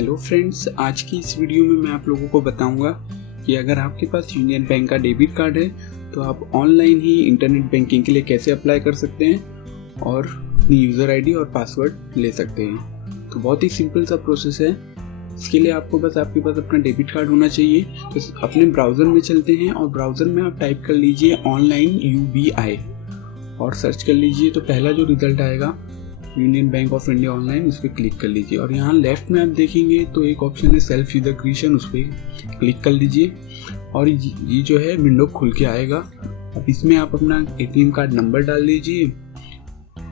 Hello friends, आज की इस वीडियो में मैं आप लोगों को बताऊंगा कि अगर आपके पास यूनियन बैंक का डेबिट कार्ड है तो आप ऑनलाइन ही इंटरनेट बैंकिंग के लिए कैसे अप्लाई कर सकते हैं और अपनी यूज़र आईडी और पासवर्ड ले सकते हैं। तो बहुत ही सिंपल सा प्रोसेस है। इसके लिए आपको बस आपके पास अपना डेबिट कार्ड होना चाहिए। तो अपने ब्राउज़र में चलते हैं और ब्राउज़र में आप टाइप कर लीजिए ऑनलाइन UBI और सर्च कर लीजिए। तो पहला जो रिजल्ट आएगा union bank of India online, उस पर क्लिक कर लीजिए और यहाँ लेफ्ट में आप देखेंगे तो एक ऑप्शन है सेल्फ यूजर क्रिएशन, उस पर क्लिक कर लीजिए और ये जो है विंडो खुल के आएगा। अब इसमें आप अपना ATM कार्ड नंबर डाल लीजिए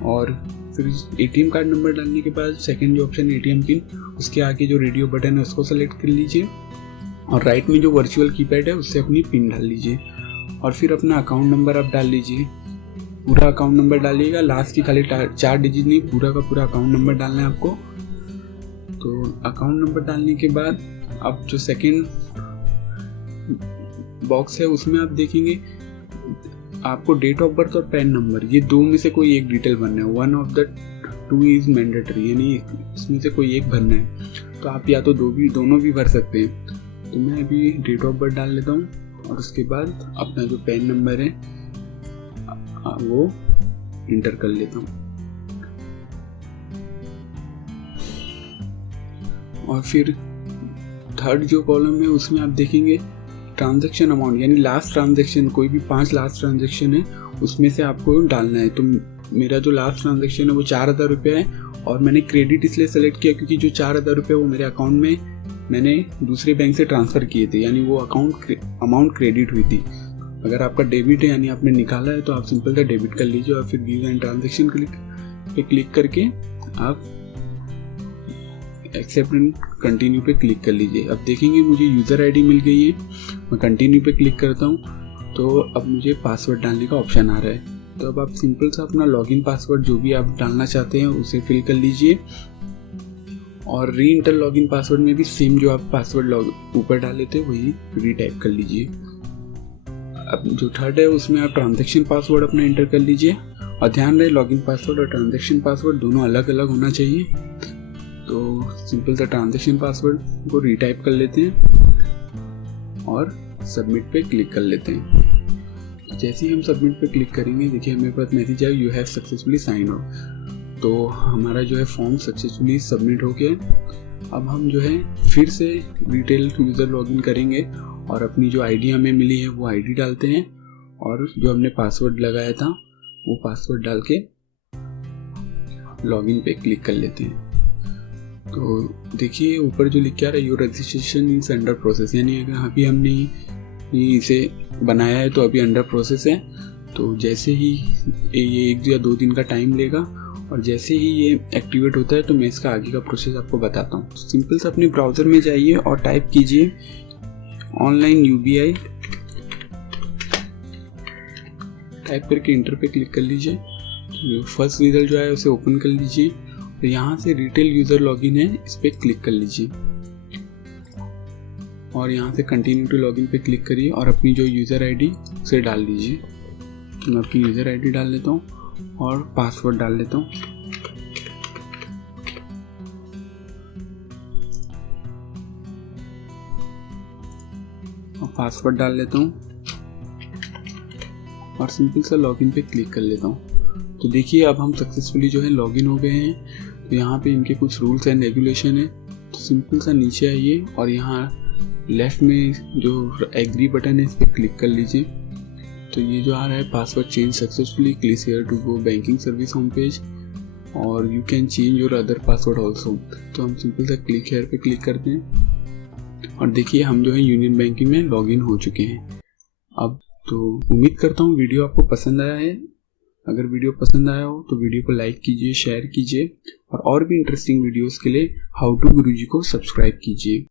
और फिर ATM कार्ड नंबर डालने के बाद सेकंड जो ऑप्शन है ATM पिन, उसके आगे जो रेडियो बटन है उसको सेलेक्ट कर लीजिए और राइट में जो वर्चुअल कीपैड है उससे अपनी पिन डाल लीजिए और फिर अपना अकाउंट नंबर आप डाल लीजिए। पूरा अकाउंट नंबर डालिएगा, लास्ट की खाली 4 डिजिट नहीं, पूरा का पूरा अकाउंट नंबर डालना है आपको। तो अकाउंट नंबर डालने के बाद अब जो सेकंड बॉक्स है उसमें आप देखेंगे आपको डेट ऑफ बर्थ और पैन नंबर, ये दो में से कोई एक डिटेल भरना है। One of the two is mandatory, यानी इसमें से कोई एक भरना है। तो आप या तो दोनों भी भर सकते हैं। तो मैं अभी डेट ऑफ बर्थ डाल लेता हूँ और उसके बाद अपना जो पैन नंबर है वो इंटर कर लेता हूँ और फिर थर्ड जो कॉलम है उसमें आप देखेंगे ट्रांजैक्शन अमाउंट, यानी लास्ट ट्रांजैक्शन, कोई भी 5 लास्ट ट्रांजैक्शन है उसमें से आपको डालना है। तो मेरा जो लास्ट ट्रांजैक्शन है वो 4,000 रुपये है और मैंने क्रेडिट इसलिए सेलेक्ट किया क्योंकि जो 4,000 रुपये वो मेरे अकाउंट में मैंने दूसरे बैंक से ट्रांसफ़र किए थे, यानी वो अमाउंट क्रेडिट हुई थी। अगर आपका डेबिट है यानी आपने निकाला है तो आप सिंपल सा डेबिट कर लीजिए और फिर व्यू एंड ट्रांजैक्शन पे क्लिक करके आप एक्सेप्ट एंड कंटिन्यू पे क्लिक कर लीजिए। अब देखेंगे मुझे यूज़र आईडी मिल गई है, मैं कंटिन्यू पे क्लिक करता हूँ तो अब मुझे पासवर्ड डालने का ऑप्शन आ रहा है। तो अब आप सिंपल सा अपना लॉगिन पासवर्ड जो भी आप डालना चाहते हैं उसे फिल कर लीजिए और री इंटर लॉगिन पासवर्ड में भी सेम जो आप पासवर्ड ऊपर डाले थे वही रीटाइप कर लीजिए। अब जो थर्ड है उसमें आप ट्रांजैक्शन पासवर्ड अपना एंटर कर लीजिए और ध्यान रहे लॉगिन पासवर्ड और ट्रांजैक्शन पासवर्ड दोनों अलग अलग होना चाहिए। तो सिंपल सा ट्रांजैक्शन पासवर्ड को रीटाइप कर लेते हैं और सबमिट पे क्लिक कर लेते हैं। जैसे ही हम सबमिट पे क्लिक करेंगे देखिए हमें पास मैसेज आया you have successfully sign out. तो हमारा जो है फॉर्म सक्सेसफुली सबमिट हो गया। अब हम जो है फिर से डिटेल यूज़र लॉगिन करेंगे और अपनी जो आईडी हमें मिली है वो आईडी डालते हैं और जो हमने पासवर्ड लगाया था वो पासवर्ड डाल के लॉगिन पे क्लिक कर लेते हैं। तो देखिए ऊपर जो लिख के आ रहा है your registration is under process, यानी अभी हमने इसे बनाया है तो अभी अंडर प्रोसेस है। तो जैसे ही ये 1 या 2 दिन का टाइम लेगा और जैसे ही ये एक्टिवेट होता है तो मैं इसका आगे का प्रोसेस आपको बताता हूँ। सिंपल से अपने ब्राउज़र में जाइए और टाइप कीजिए ऑनलाइन UBI, टाइप करके इंटर पे क्लिक कर लीजिए। तो फर्स्ट रिजल्ट जो है उसे ओपन कर लीजिए और यहाँ से रिटेल यूज़र लॉगिन है इस पर क्लिक कर लीजिए और यहाँ से कंटिन्यू टू लॉगिन पे क्लिक करिए और अपनी जो यूज़र आईडी उसे डाल दीजिए। तो मैं अपनी यूज़र आईडी डाल लेता हूँ और पासवर्ड डाल लेता हूँ। और पासवर्ड डाल लेता हूँ और सिंपल सा लॉगिन पे क्लिक कर लेता हूँ। तो देखिए अब हम सक्सेसफुली जो है लॉगिन हो गए हैं। तो यहाँ पे इनके कुछ रूल्स एंड रेगुलेशन है। तो सिंपल सा नीचे आइए और यहाँ लेफ्ट में जो एग्री बटन है इस पर क्लिक कर लीजिए। तो ये जो आ रहा है password change successfully, click here to go banking service home page और you can change your other password also. तो हम सिंपल सा क्लिक हियर पे क्लिक करते हैं और देखिए हम जो है यूनियन बैंकिंग में लॉगिन हो चुके हैं। अब तो उम्मीद करता हूँ वीडियो आपको पसंद आया है। अगर वीडियो पसंद आया हो तो वीडियो को लाइक कीजिए, शेयर कीजिए और भी इंटरेस्टिंग वीडियोस के लिए हाउ टू गुरुजी को सब्सक्राइब कीजिए।